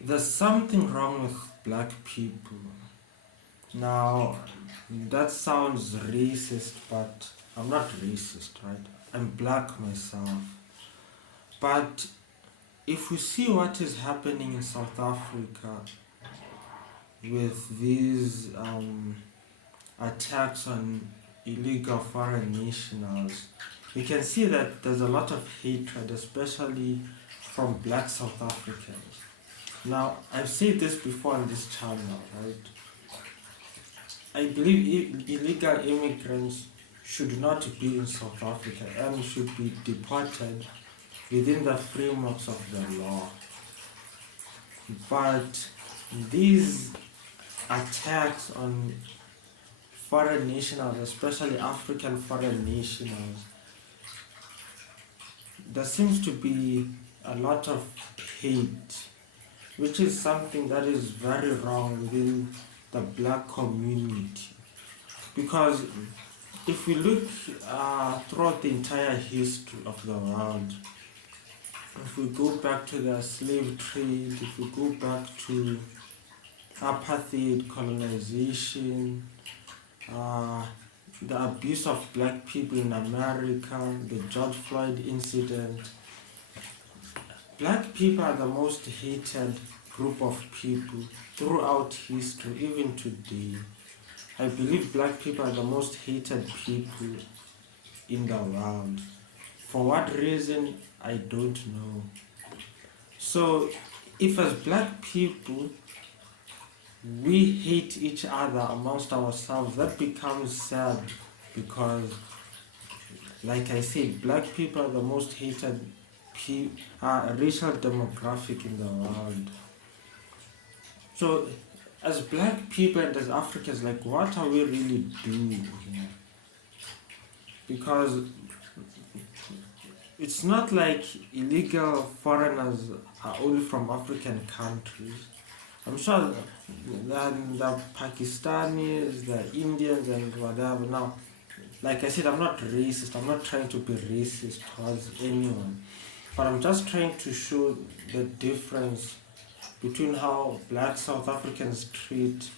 there's something wrong with black people. Now, that sounds racist, but I'm not racist, right? I'm black myself. But if we see what is happening in South Africa with these attacks on illegal foreign nationals, we can see that there's a lot of hatred, especially from black South Africans. Now, I've said this before on this channel, right? I believe illegal immigrants should not be in South Africa and should be deported within the frameworks of the law. But these attacks on foreign nationals, especially African foreign nationals, there seems to be a lot of hate, which is something that is very wrong within the black community. Because if we look throughout the entire history of the world, if we go back to the slave trade, if we go back to apartheid, colonization, the abuse of black people in America, the George Floyd incident, black people are the most hated group of people throughout history, even today. I believe black people are the most hated people in the world. For what reason, I don't know. So, if as black people, we hate each other amongst ourselves, that becomes sad because, like I said, black people are the most hated racial demographic in the world. So, as black people and as Africans, like, what are we really doing here? Because it's not like illegal foreigners are only from African countries. I'm sure the Pakistanis, the Indians, and whatever. Now, like I said, I'm not racist. I'm not trying to be racist towards anyone. But I'm just trying to show the difference between how black South Africans treat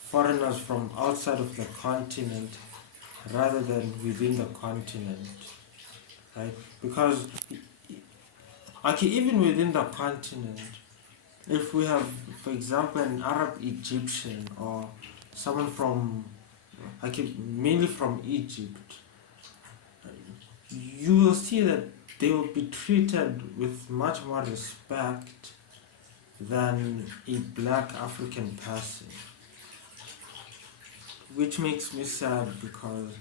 foreigners from outside of the continent rather than within the continent. Right? Because, okay, even within the continent, if we have, for example, an Arab Egyptian or someone from, okay, mainly from Egypt, you will see that they will be treated with much more respect than a black African person. Which makes me sad because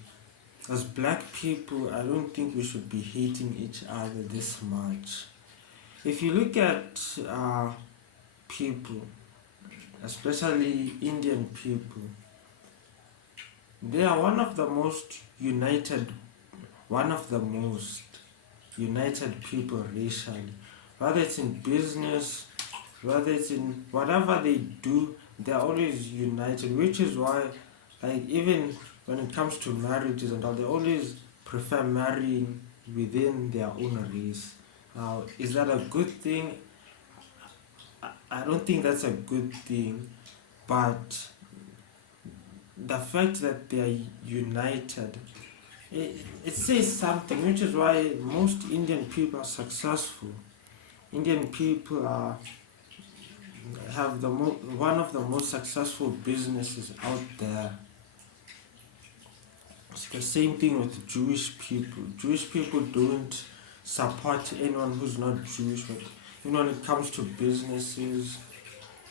as black people, I don't think we should be hating each other this much. If you look at people, especially Indian people, they are one of the most united people racially. Whether it's in business, whether it's in whatever they do, they're always united, which is why, like, even when it comes to marriages and all, they always prefer marrying within their own race. Now, is that a good thing? I don't think that's a good thing, but the fact that they are united, it says something, which is why most Indian people are successful. Indian people have one of the most successful businesses out there. It's the same thing with Jewish people. Jewish people don't support anyone who's not Jewish, but even when it comes to businesses,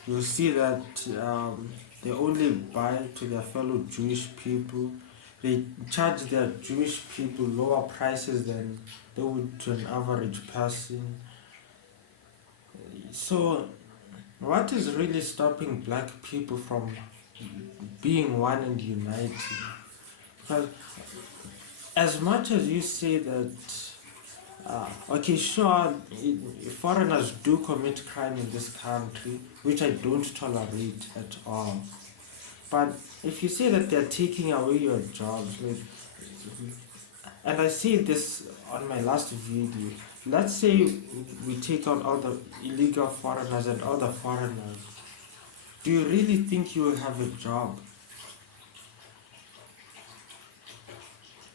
you'll see that they only buy to their fellow Jewish people. They charge their Jewish people lower prices than they would to an average person. So, what is really stopping black people from being one and united? Because as much as you say that, okay, sure, foreigners do commit crime in this country, which I don't tolerate at all. But if you say that they're taking away your jobs, like, and I see this on my last video, let's say we take out all the illegal foreigners and all the foreigners, do you really think you will have a job?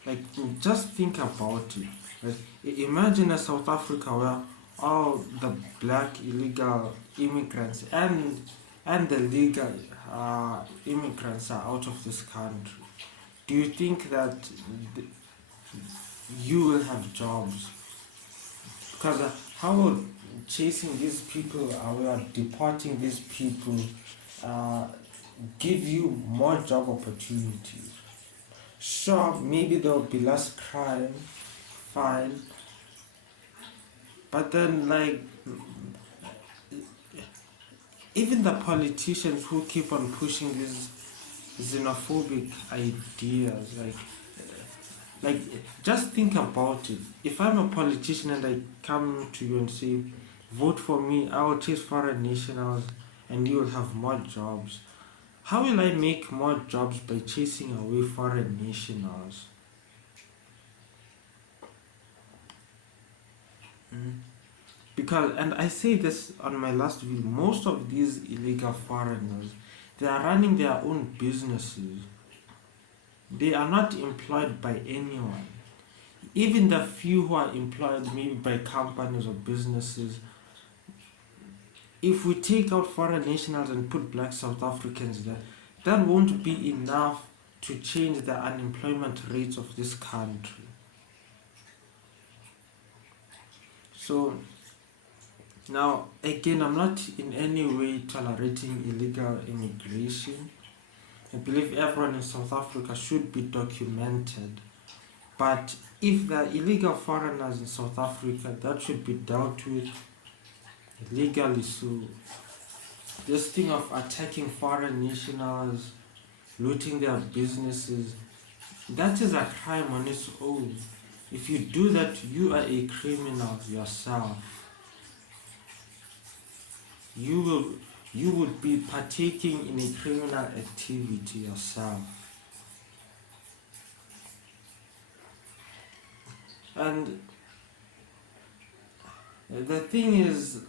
Like, just think about it. Like, imagine a South Africa where all the black illegal immigrants and the legal immigrants are out of this country. Do you think that you will have jobs? Because how about chasing these people away or deporting these people uh, give you more job opportunities? Sure, maybe there will be less crime, fine, but then, like, even the politicians who keep on pushing these xenophobic ideas, like, just think about it. If I'm a politician and I come to you and say, vote for me, I will chase foreign nationals and you will have more jobs. How will I make more jobs by chasing away foreign nationals? Because, and I say this on my last video, most of these illegal foreigners, they are running their own businesses. They are not employed by anyone. Even the few who are employed maybe by companies or businesses, if we take out foreign nationals and put black South Africans there, that won't be enough to change the unemployment rates of this country. So now, again, I'm not in any way tolerating illegal immigration. I believe everyone in South Africa should be documented. But if there are illegal foreigners in South Africa, that should be dealt with legally. So this thing of attacking foreign nationals, looting their businesses, that is a crime on its own. If you do that, you are a criminal yourself. You would be partaking in a criminal activity yourself. And the thing is,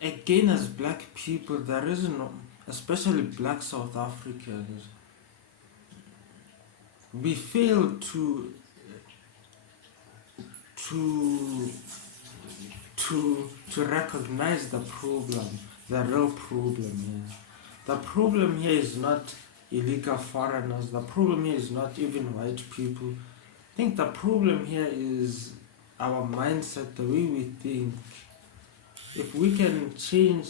again, as black people, there is no, especially black South Africans, we fail to recognize the problem, the real problem here. The problem here is not illegal foreigners, the problem here is not even white people. I think the problem here is our mindset, the way we think. If we can change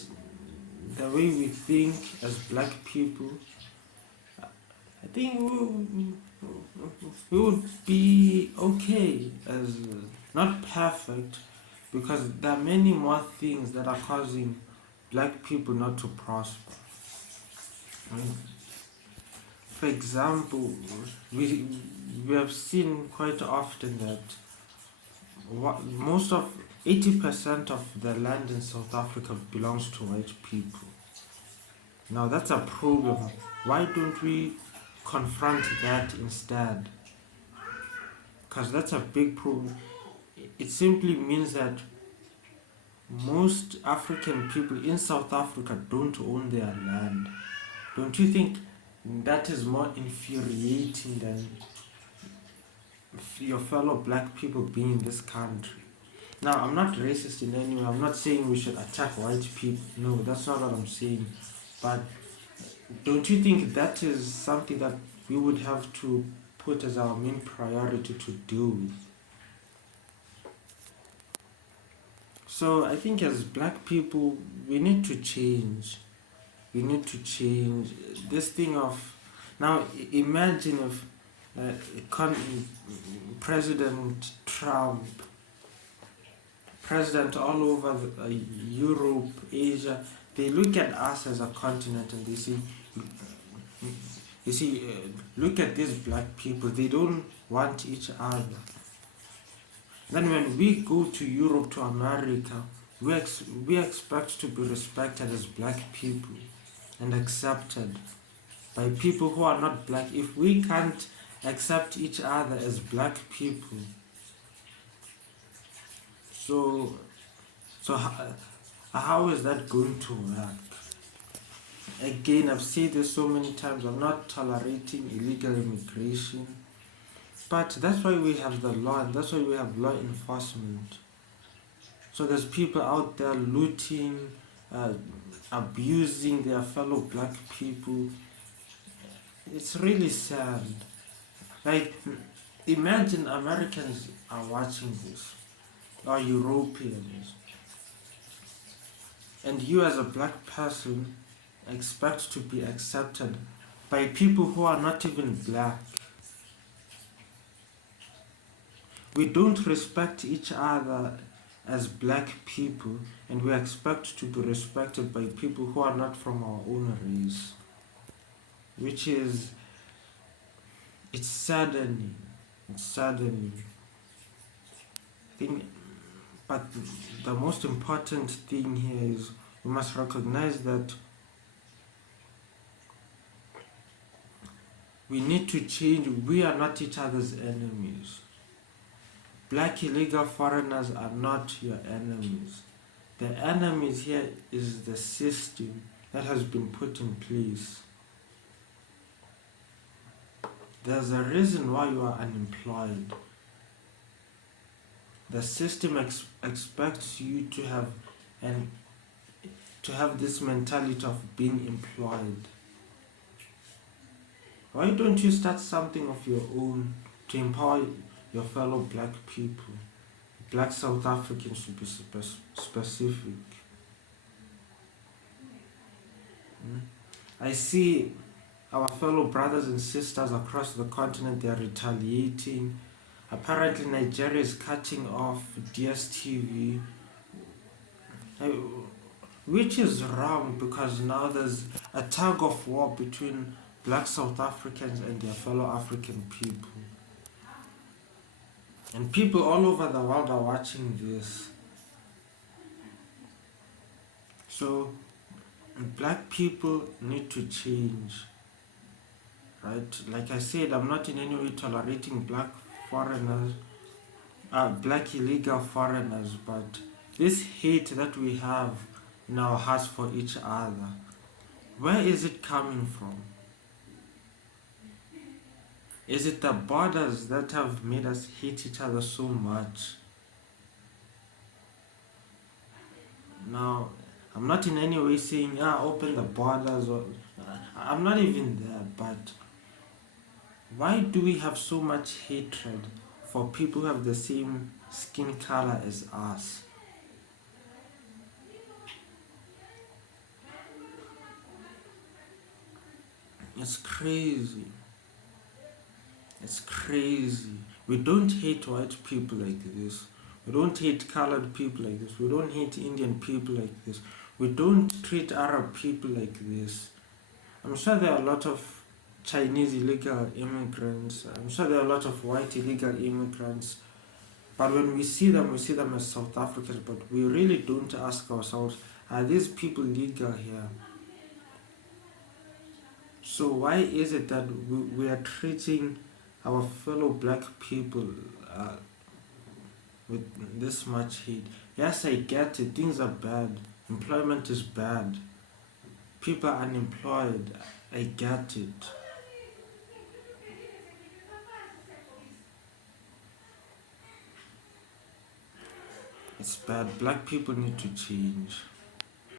the way we think as black people, I think we would be okay, as not perfect, because there are many more things that are causing black people not to prosper. For example, we have seen quite often that most of 80% of the land in South Africa belongs to white people. Now that's a problem. Why don't we confront that instead? Because that's a big problem. It simply means that most African people in South Africa don't own their land. Don't you think that is more infuriating than your fellow black people being in this country? Now, I'm not racist in any way. I'm not saying we should attack white people. No, that's not what I'm saying. But don't you think that is something that we would have to put as our main priority to deal with? So I think as black people, we need to change. We need to change this thing of, now imagine if President Trump, president all over Europe, Asia, they look at us as a continent and they say, look at these black people, they don't want each other. Then when we go to Europe, to America, we expect to be respected as black people and accepted by people who are not black. If we can't accept each other as black people, So, how is that going to work? Again, I've said this so many times, I'm not tolerating illegal immigration, but that's why we have the law, and that's why we have law enforcement. So there's people out there looting, uh, abusing their fellow black people. It's really sad. Like, imagine Americans are watching this, or Europeans, and you as a black person expect to be accepted by people who are not even black. We don't respect each other as black people, and we expect to be respected by people who are not from our own race, which is, it's saddening. It's saddening. I think, but the most important thing here is we must recognize that we need to change. We are not each other's enemies. Black illegal foreigners are not your enemies. The enemies here is the system that has been put in place. There's a reason why you are unemployed. The system expects you to have this mentality of being employed. Why don't you start something of your own to empower your fellow black people? Black South Africans, to be specific. I see our fellow brothers and sisters across the continent, they are retaliating. Apparently Nigeria is cutting off DSTV, which is wrong, because now there's a tug of war between black South Africans and their fellow African people. And people all over the world are watching this. So black people need to change. Right? Like I said, I'm not in any way tolerating black foreigners, black illegal foreigners, but this hate that we have in our hearts for each other, where is it coming from? Is it the borders that have made us hate each other so much? Now, I'm not in any way saying, open the borders, or I'm not even there, but why do we have so much hatred for people who have the same skin color as us? It's crazy. It's crazy. We don't hate white people like this. We don't hate colored people like this. We don't hate Indian people like this. We don't treat Arab people like this. I'm sure there are a lot of Chinese illegal immigrants. I'm sure there are a lot of white illegal immigrants. But when we see them as South Africans. But we really don't ask ourselves, are these people legal here? So why is it that we are treating our fellow black people with this much hate? Yes, I get it. Things are bad. Employment is bad. People are unemployed. I get it. It's bad. Black people need to change.